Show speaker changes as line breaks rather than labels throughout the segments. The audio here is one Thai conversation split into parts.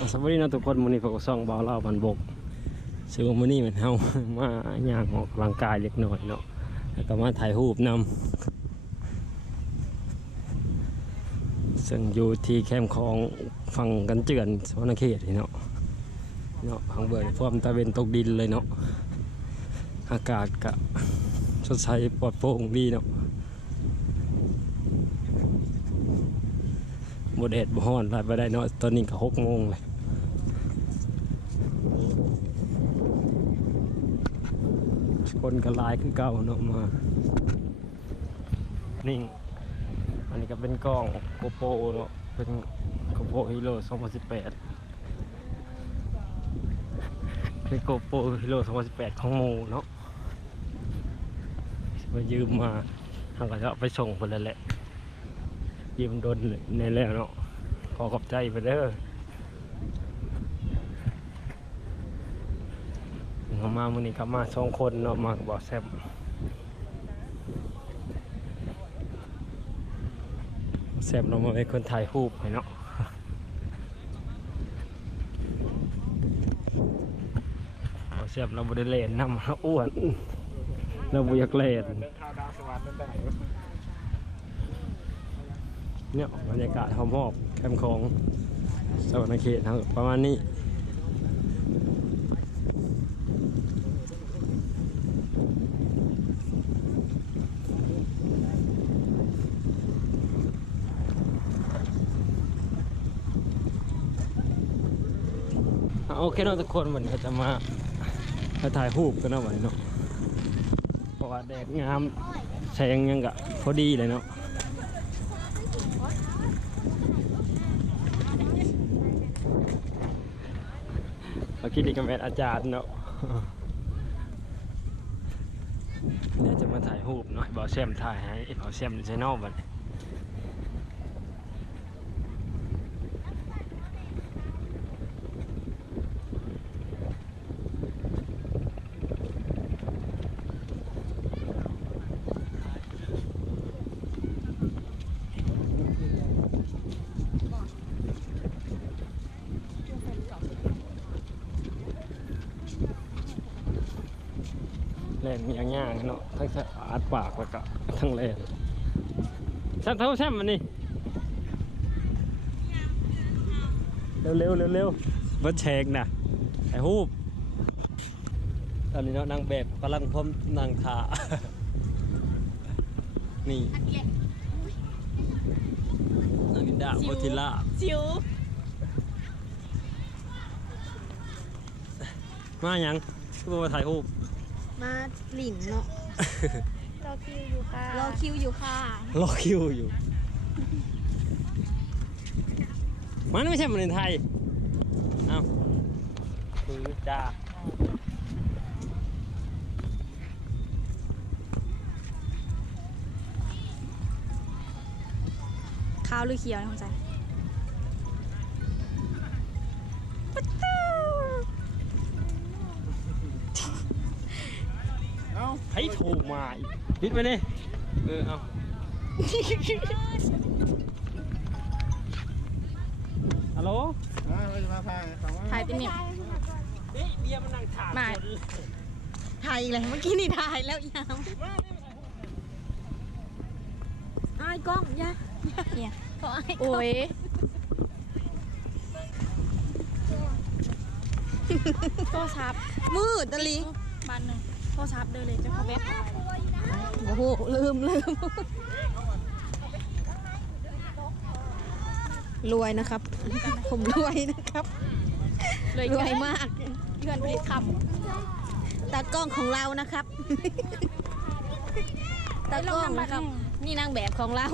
สวันนี้เนะทุกคนมื้อนี้พวกซ่องบ่าวเล่าบันบกซึ่งมื้อนี้มันเฮามาย่างออกกำลังกายเล็กน้อยเนาะแล้วก็มาถ่ายรูปนำซึ่งอยู่ที่แคมป์ของฝั่งกันเจือนสวรรณเขตนี่เนาะเนาะทางเบิดพร้อมตะเวนตกดินเลยเนาะอากาศก็สดใสปลอดโปร่งดีเนาะ บดเอ็ดบฮ้อนไล่ไปได้เนาะตอนนี้ก็หกโมงเลยคนก็ลายคือเก่าเนาะมา นิ่ง อันนี้ก็เป็นกล้องโกโปรเนาะเป็นโกโปรฮีโร่2018เป็นโกโปรฮีโร่2018 ของโมเนาะมายืมมาทางก็จะไปส่งไปแล้วแหละ ยืมโดนในแล้วเนาะขอขอบใจไปเด้อเขามามื่อนี้ก็มาสองคนเนาะมากับบอกแซมแซมเรามาเป็นคนถ่ายรูปให้เนาะบอกแซมเราบริเลนนำเราอ้วนเราบุยากเล่น
ข่าวดาวสวรรค์นั่นได้
เนี่ยบรรยากาศหอมหอบแคมป์ของสวรรณเขตครับประมาณนี้โอเคเนาะทุกคนวันนี้จะมามาถ่ายรูปกันเนาะวันนี้เนาะเพราะว่าแดดงามแสงยังกะพอดีเลยเนาะ เราคิดดีกับแม่อาจารย์เนาะเดี๋ยวจะมาถ่ายรูปเนาะให้บอแซมถ่ายให้บอแซมในช่องบัดนี้ แล่นมีอย่างย่างเนาะทั้งสะอาดปากแล้วก็ทั้งแล่นแซมเท่าแซมมันนี่เร็วเร็วเร็วเร็วๆบัดแชกนะถ่ายรูปตอนนี้เนาะนางแบบกำลังพร้อมนางทานี่นางนินดาโบทิล่า
ชิว
มาหยังก็มาถ่ายรูป
มาหลินเนาะ
รอคิวอยู่ค่ะ
รอคิวอยู่ค่ะ
รอคิวอยู่ มันไม่ใช่มันในไทย เอ้าคือจ้า
ขาวหรือเขียวนะคุณใจ
เอ้า
ให้ถูกมาอีกพิดไปนี่เออเอาฮัลโหล
อ่าเราจะมาพาเขาว่า
ถ่ายเป็นเนี่ย
เฮ้ยเบียร์มันนั่งถาม
มา
คน
ถ่ายอีกเลยเมื่อกี้นี่ถ่ายแล้วยามไอ้ายกล้องยะเนี่ยขอไอ้โอ้ยโทรศัพท์มืดตะลิบ้านหนึ่ง โทรศัพท์เดินเลยเจ้าของเว็บโอ้โหลืมลืมรวยนะครับ ผมรวยนะครับรวยมากเพื่อนผลิตคำตากล้องของเรานะครับตากล้องนะครับ นี่นางแบบของเรา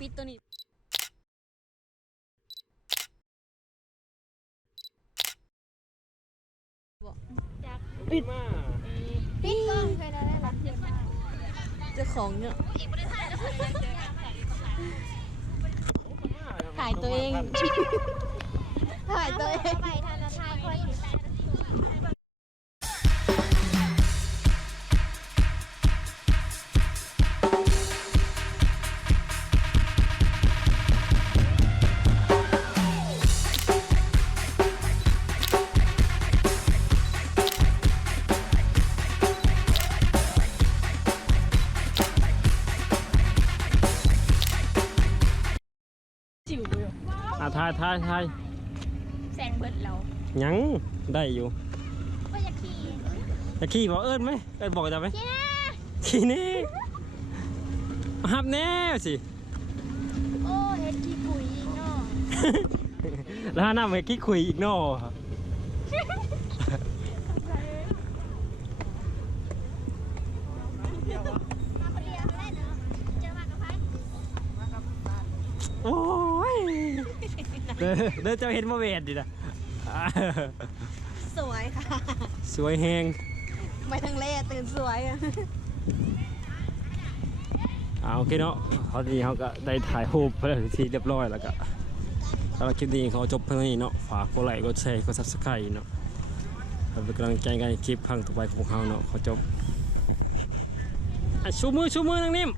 ปิดตัวนี้
ปิดมา
ปิดกล้องเคยได้ได้รับ
เจ้าของเนี่ยถ่ายตัวเองถ่ายตัวเอง
ไปธนาคารคอยติดตามา
ยทายทาย
แสงเบิดเรา
ยังได้อยู่
ก็จะขี่
จะขี่บอกเอิญไหมเอิญบอกจะไหม
ขี่นะ
ขี่นี่ฮับแน่สิ
โอ้เฮ็ดขี่ปุ๋ยอีกเนาะ
แล้วหน้าไปขี้คุยอีกเนอ
มาคนเดียวแม่เนาะเจอมากับไผ
โอ้ย เด้อเด้อเจ้าเห็นมาเวทดินะอ่า
สวยค่ะ
สวยแหง
ไปทางเล่ตื่นสวยอะ
อ่าโอเคเนาะตอนนี้เขาก็ได้ถ่ายรูปไปแล้วที่เรียบร้อยแล้วก็สำหรับคลิปนี้เขาจบเพียงเท่านี้เนาะฝากกดไลค์กดแชร์กดซับสไครต์เนาะเพื่อเป็นกำลังใจกันในคลิปครั้งต่อไปของพวกเขาเนาะเขาจบอะชูมือชูมือนางนิ่ม